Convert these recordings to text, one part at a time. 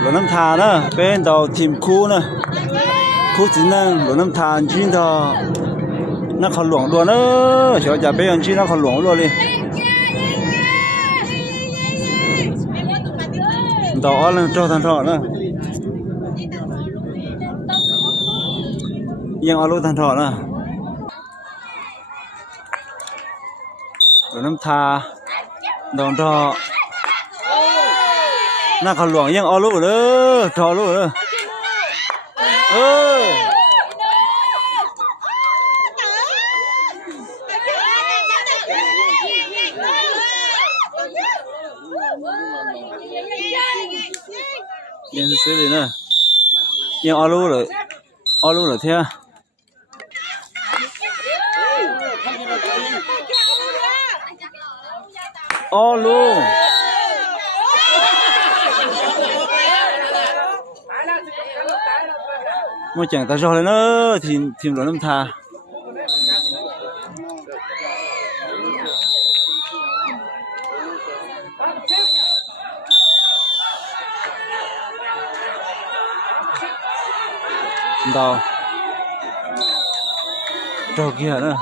หลวงน้ำทานะเป็นดาวทีมคู่นะคู่จีนั่งหลวงน้ำทาจีนดอนักขหลวงล้วนเฉยจะเป็นจีนนักขหลวงล้วนเลยดาวอะไรเจ้าทันทอนะยังเอาลูกทันทอนะหลวงน้ำทาดองทอนักขหลวงยังเอาลูกเลยทอลูกเลยยังซื้อเลยนะยังเอาลูกเลยเท่าเอาลูกมาจังตาจอเลยเนอะทีมหลวงน้ำทาดาวเกียร์นะ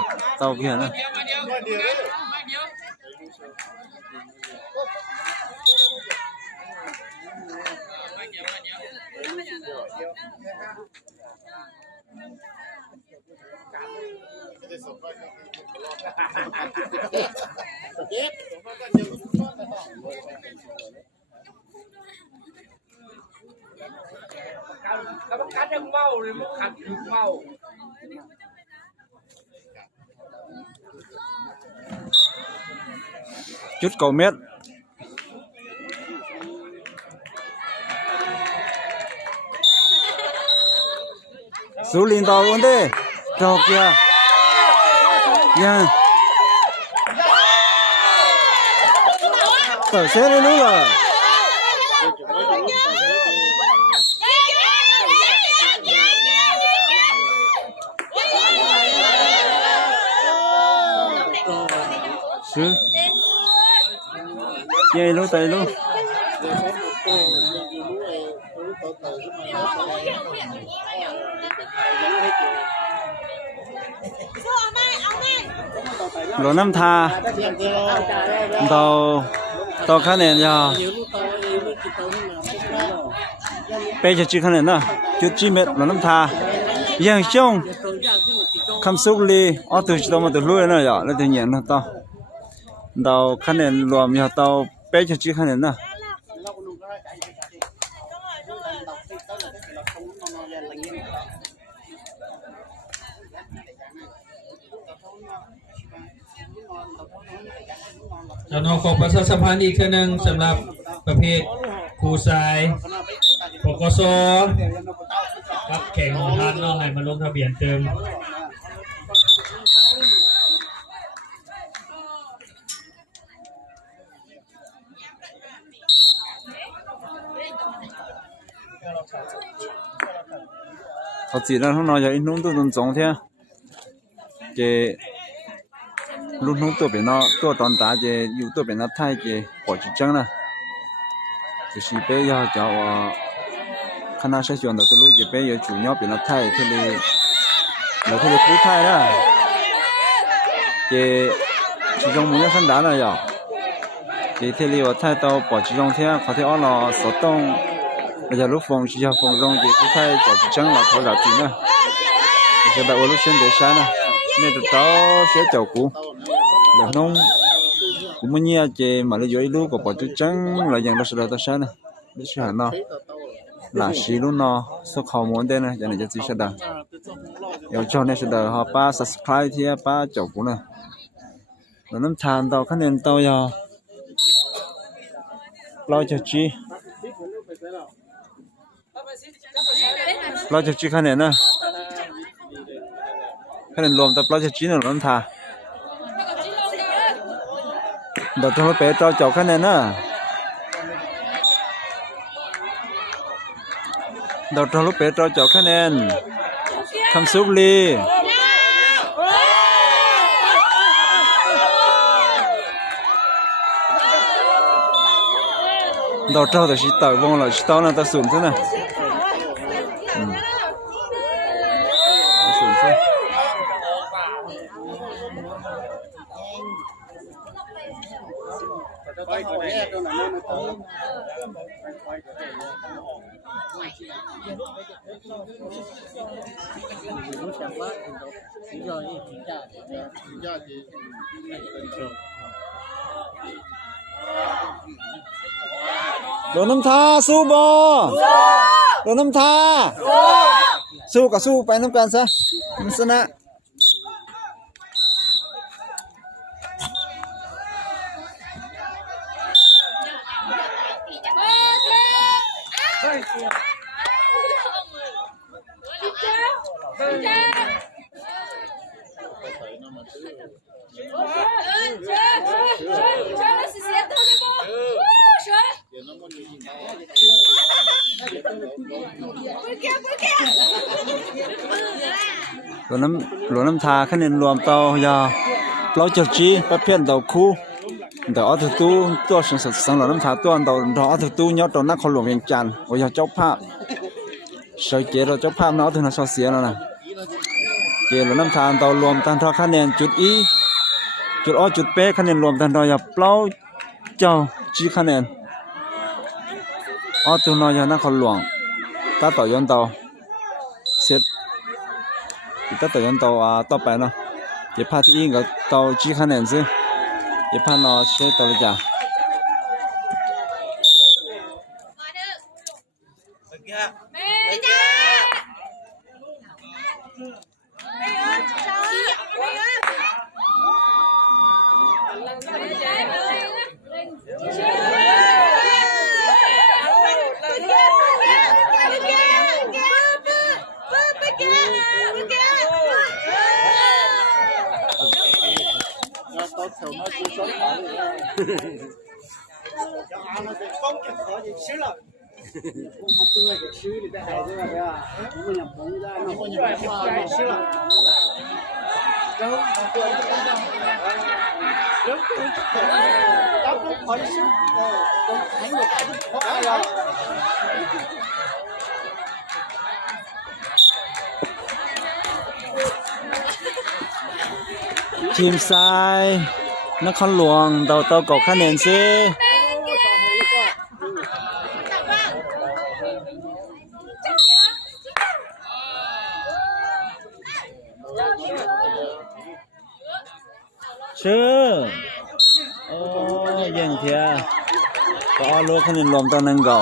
กัดยังเมาเลยมันขัดถึงเมาจุด9 เมตรสุรินทร์ดาววันเด้ดอกยายังเปิดเสรีรู้ล่ะซื้อยัยรู้ใจรู้หลวงน้ำทาต่อคะแนนยาวไปจะจีคะแนนนะจุดจีเม็ดหลวงน้ำทายังช่องคำสุกลีอ๋อตัวจิตมาตัวรู้เลยนะยาแล้วถึงอย่างนั้นต่อดาวคะแนนรวมยาต่อไปจะจีคะแนนนะเราขอประชาสัมพันธ์อีกเท่านึงสำหรับประเภทครูสายปกสกับแข่งของท่านน้องให้มาลงทะเบียนเติมเขาจีนั้นเขาหน่อยจะอินนุ่งตัวตนสองเท่าเจรุ่นน้องตัวเป็นตัวตอนตาเจอยู่ตัวเป็นไทยเจปอดจังนะจะสิไปยาจะว่าคณะเสด็จตัวลูกจะไปอยู่จุดยอเป็นไทยทะเลแล้วทะเลผู้ไทยนะเจ其中没有很大了呀这天里我太到保持中天เขาที่อ้อรอสดต้องเราจะรู้ฟงชีฟงรงเจผู้ไทยปอดจังเราเขาหลับจริงนะจะแบบว่าลูกเส้นเดือดช้านะเนี่ยตัวต่อเสียเจ้ากูแล้วน้องกูไม่เนี่ยเจมาเลยย้อยลูกกับปอดจังเราอย่างเราสุดตัวช้านะไม่ใช่หรอหลายชีลูกเนาะสักข้อมูลได้นะจะไหนจะจีชดาอยากชอบในสุดาป้า subscribe ที่ป้าเจ้ากูนะแล้วน้ำทานต่อคะแนนต่อยาเราจะจีคะแนนนะคะแนนรวมแต่เราจะจีนะน้ำทาเดี๋ยวเราไปเจ้าคะแนนนะเดี๋ยวเราไปเจ้าคะแนนคำสุบลี到这的是到忘了是到那的孙子呢孙子โดนน้ำทาสู้บ่โดนน้ำทาสู้ก็สู้ไปน้ำกันซะมันชนะหลวงน้ำทาคะแนนรวมเตายาเราจะจีประเภทดอกคู่แต่ออทุตู้ตัวสังหลวงน้ำทาตัวดอกออทุตู้ยอดตอนนักขหลวงเวียงจันทร์โอ้ยเจ้าภาพใส่เกเราเจ้าภาพเนาะถึงน่ะเสียแล้วนะเกหลวงน้ำทาเตารวมตันทอคะแนนจุดอีจุดออจุดเป๊ะคะแนนรวมตันทอยาเปล่าเจ้าจีคะแนนออตุนอยานักขหลวงตาต่อยอนเตาเสร็จตาต่อยอนเตาต่อไปเนาะเดี๋ยวพาที่อิงก็เตาจีคะแนนซิเดี๋ยวพาเนาะเสร็จเตาเลยจ้ะทีมซ้ายนครหลวงเตาเกาะคะแนนซิชื่อโอ้ยังเทียก็เอาลูกคะแนนรวมตอนนึงเก่า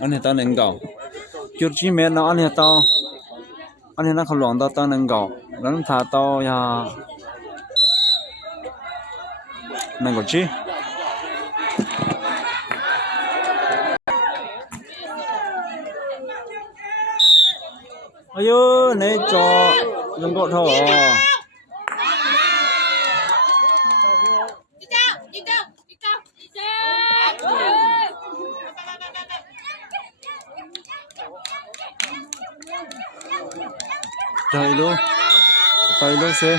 อันนี้ตอนนึงเก่าจุดที่เมตรเนาะอันนี้นักขหลวงตอนนึงเก่าแล้วน้ำทาต่อยานั่นก็จีอายุในจอยังก็เท่าใจรู้สิ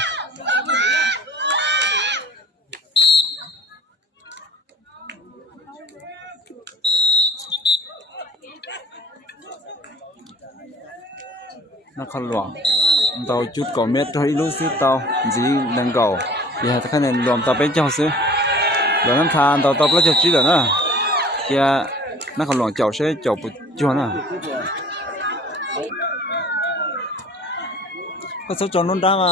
นครหลวงเตาจุดก่อเม็ดให้รู้สิเตาจีดังเก่าอย่าให้คะแนนรวมต่อไปเจ้าซื้อหลวงน้ำทานเตาแล้วจะจีแล้วนะเกียนครหลวงเจ้าใช้เจ้าปุ๊จวนน่ะก็สจนนนดามา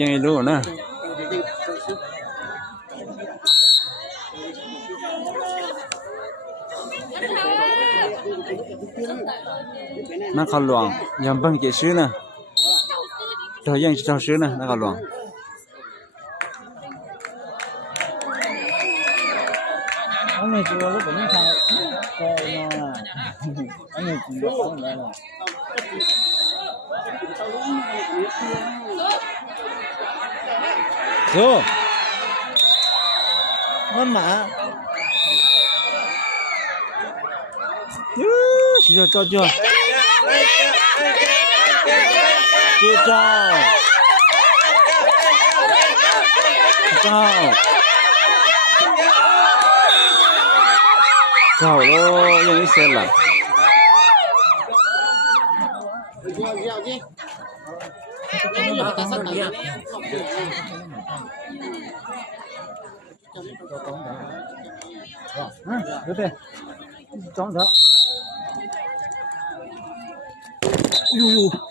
ยังไงรู้นะ那个乱原本给谁呢？这样是找谁呢？那个乱。我们主要是不能看我们主要来了。走，我马。需要照旧。接招。走喽，让一些了。对对，装着。呦呦。